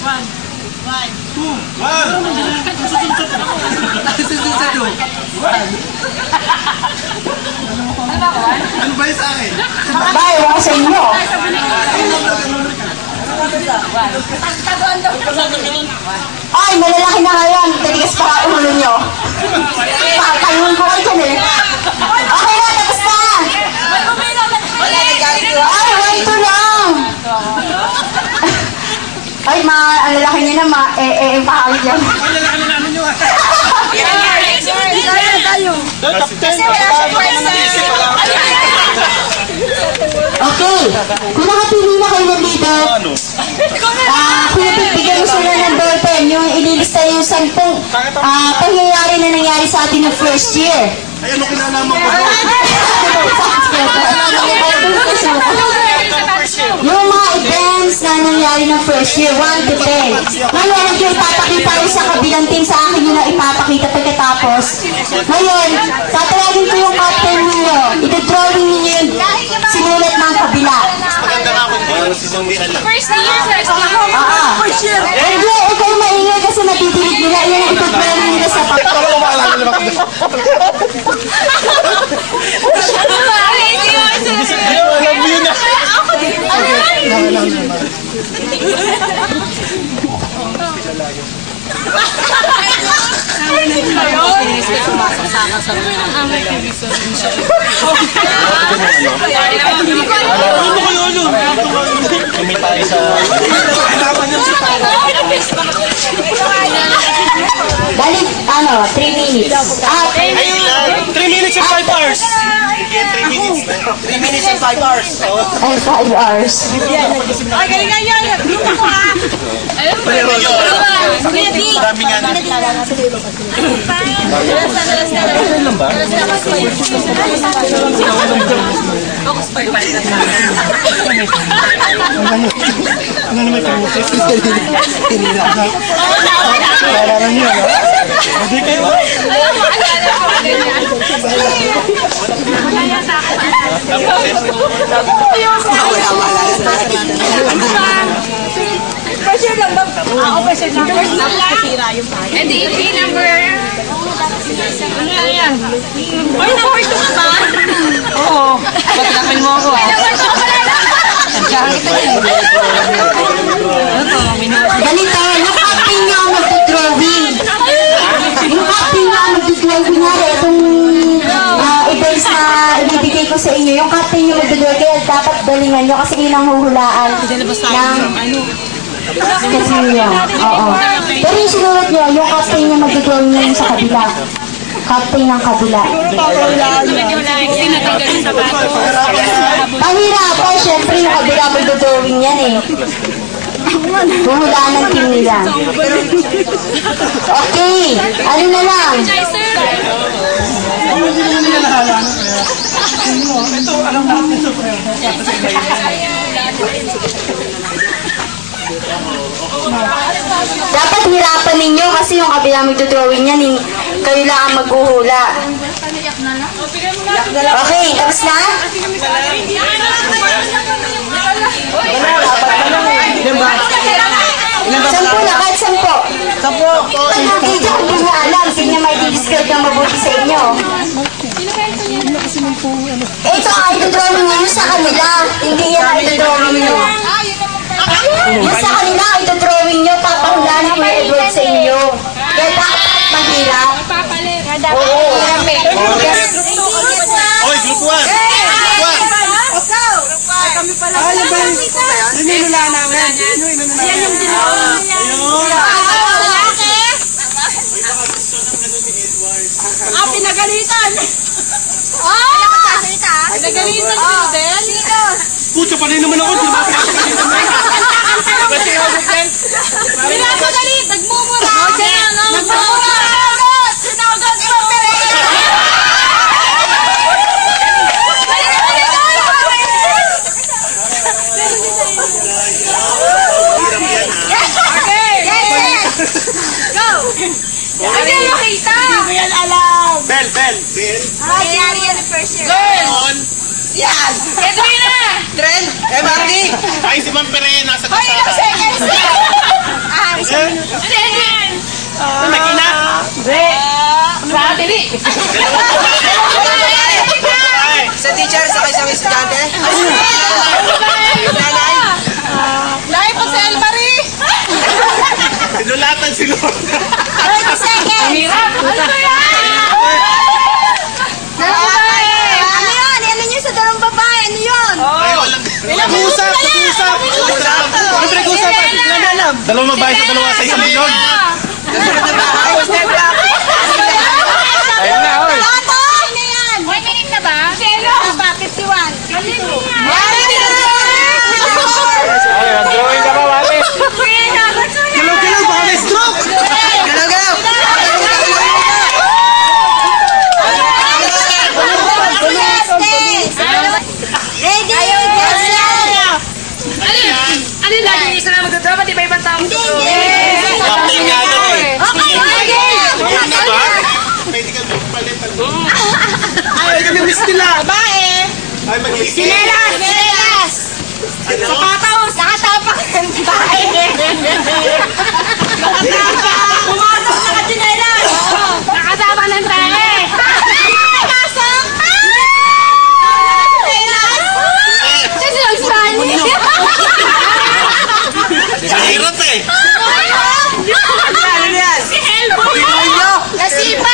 Ano ba yung sa akin? Bye, wala sa inyo. Ay, malalaki na ngayon. Tatigas pa ulo nyo. Pakayun ko kayo dyan eh. Okay na, tapos na. Ay, wait to lang. Ay, ang lalaki nyo na, pakawit yan. Ang lalaki na namin nyo. Okay, kung nakapili na kayo ng leader, kung napigbigyan mo sila ng ballpen, yung ililista yung 10 pangyayari na nangyari sa atin ng first year. Ay, ano kinalaman ko? Yung mga events na nangyari ng first year, 1 to 10. Ngayon, yung ipapakita ko sa kabilang team, sa akin yung ipapakita pagkatapos. Ngayon, tatawagin ko yung captain ninyo. Ito-drawing ninyo yung sinulat ng kabila. First year. Hindi, ikaw maingay kasi natidilig nila. Yan ang ito-drawing nila sa papel. Balik, 3 minutes. 3 minutes and 5 hours. 3 minutes and 5 hours. Ay, 5 hours. Ay, galingan yun. Group ako ha. Marami nga na. Ano naman kayo? Tinira ka. Naalala niyo, no? Hindi kayo. Pressure lang ba? Pressure lang. And the EP number? Ano yan? Ay, number 2 ka ba? Oo. Pagkakapin mo ako ah. Ganito, yung captain niya ang mag-drawing. Yung captain niya ang mag-drawing nga itong events na ibibigay ko sa inyo. Yung captain niya mag-drawing, kaya dapat galingan nyo kasi yun ang huhulaan ng kasi niya. Oo. Pero yung sinulat niya, yung captain niya mag-drawing niya sa kabila. Captain ng kabila. Pahirapan, syempre yung kabila mag-drawing yan eh. Huhulaan ng team nila. Okay, ano na lang? Ito, alam lahat nito. Dapat hirapan ninyo kasi yung kabila magdodrawing yan, kayo lang ang maghuhula. Okay, tapos na? Sampo na, kahit 10. Okay, dyan hindi niya alam, hindi niya may di-describe ng mabuti sa inyo. Ito ang idodrawing nyo sa kanila, hindi yan ang idodrawing nyo. Yung sa kanila, idodrawing nyo, papahulaan ko yung Edward sa inyo. Kaya dapat mahirap. Oo. Oy, group 1. Kami pala. Ano ba yun? Ninula namin. Ayan yung dinawa. Pinagalitan. Pinagalitan si Rodel. Pucha, panay naman ako. Pinapagalit. Nagmumura. Nagmumura. Sinawagod ko. Hindi makita! Hindi ko yan alam! Bell. Nangyari yan first year. On. Yes! Edwina! Trend. MRT. Ay, si Ma'am Pere nasa Hoy, ilang kasama. seconds na! Sa teacher, sa isang estudyante. Lahi po sa Elmarie! Sinulatan si Lord. 30 seconds! Hirap! Ano ba yan? Ano yun? Ano yun sa dalawang babae? Ano yun? Nag-uusap! Nag-uusap! Dalawang babae sa dalawa sa isang bilog. Ayun na, oy. Lato! Ano yan? 1 minute na ba? Sino? 51. 52. Ay, nag-drawing ka ba, Wally? Galaw-galaw, baka may stroke! Galaw-galaw! Ready? Ano yung lagi isa na magdadrama? Di ba ibang tao? Hindi. Captain nga daw eh. Okay, Ay, kami miss nila! babae. Ay, mag-isip! Sinelas. Sapatos. Nakatapak ng babae. Pumasok na sinelas. Nakasama ng trahe! Pumasok. Sinelas. Kasi yung saan? Mahirap eh. Ano yan? Si Elbo! Nasipa.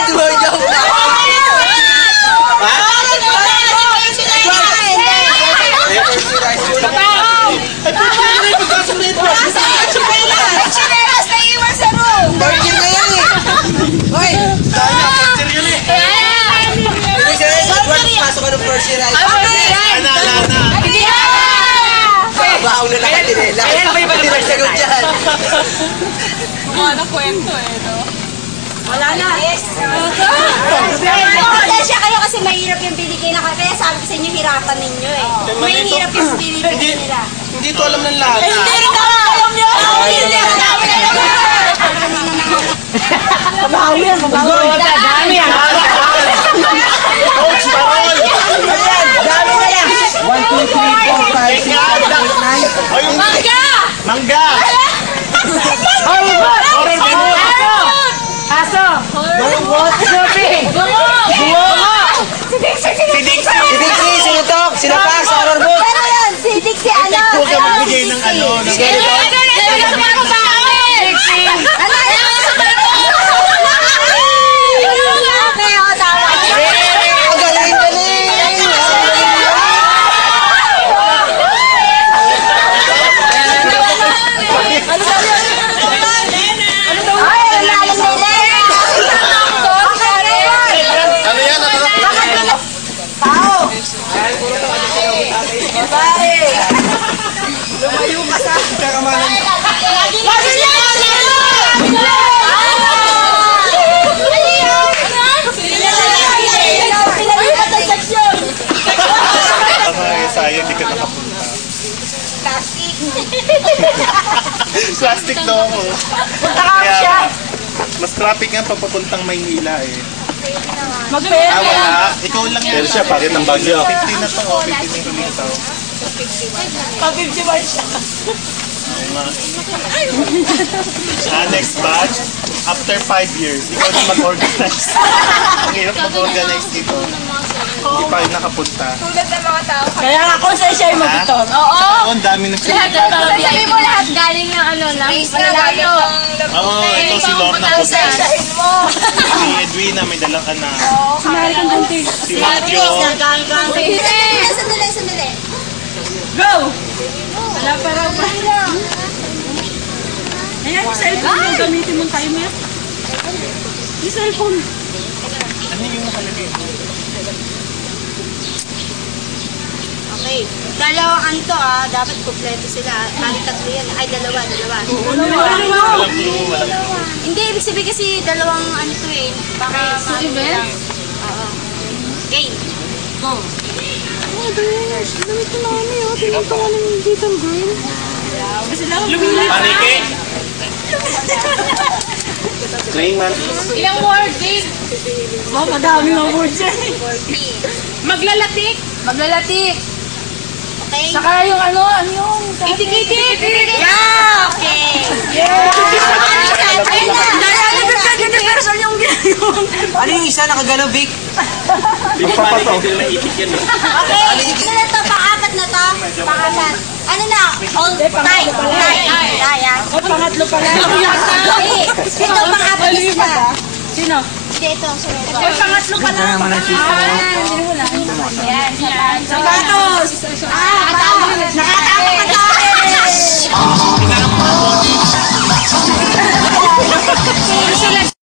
Edward, joke na. Sinelas na iwan sa room. Virgin na yan eh. Hoy! Pasok ka ng first year. Ana. Bahaw na nakatinela. Hindi nagsagot dyan. Ano kwento eh, no? Wala na. Yes. Pasensya kayo kasi mahirap yung binigay na kaya sabi ko sa inyo hirapan ninyo eh. Mahirap yung binigay nila. Hindi to alam ng lahat. Hindi rin ako alam nyo. Hindi ako alam nyo. Mabawi yan, mabawi. Dami ah! Coach, parol! Dami na yan. 1, 2, 3, 4, 5, 6, 7, 8, 9. Ay, Mangga! mangga! Horror gamot! Aso! Shopping! Si Dixie, sinutok, sinapak sa horror book. Ano yan? Si Dixie ano? Huwag ka magbigay ng ano. Ano yan? Okay, o, tama. Galing. Ay, ang lalim nila. Ano yan? Pao. Babae. Lumayo ka sa... Kakamalan. Lagi yan! Pinalipat ang seksyon. Ay, sayang, di ka nakapunta. Plastic. Plastic daw ako. Punta ka siya. Mas traffic nga papapuntang Maynila eh. Mag-pera. Ah, wala. Ikaw lang yan. Pero siya, bakit ang bagyo? 15 na to. 15 yung lumitaw. Pag-51 siya. Next batch, after 5 years, ikaw na mag-organize. Ang hirap mag-organize dito. Hindi pa rin nakapunta. Tulad ng mga tao. Kaya nga kung saan siya yung mag-iton. Oo. Oo, ang dami nagsalita. Sabi mo lahat galing ng ano lang. Malalayo. Oo, ito si Lorna po. Sasahin mo. Si Edwina, may dalang anak. Si Matthew. Sandali. Go! Wala pa raw ba? Ayan, yung cellphone mo. Gamitin mo tayo mo yan. Yung cellphone. Ano yung nakalagay? Okay. Dalawang anto dapat kompleto sila. Bali tatlo yan. Ay, dalawa. Walang clue, walang clue. Hindi, ibig sabihin kasi dalawang ano to eh. Baka maano lang. Oo. Game. Go. Paniki? Train man. Ilang word, Dave? Oh, madami ng words yan. Maglalatik. Maglalatik. Okay? Saka yung ano yung... Itik-itik! Yeah! Okay! Yeah! Ano yung isa nakagalaw, Vic? Magpapato. Okay, ito na to, pang-apat na to. Pang-apat. Ano na? All time. Pangatlo pala. Ito, pang-apat na sila. Sino? Hindi, ito. Sunod. Pangatlo pala. Sapatos.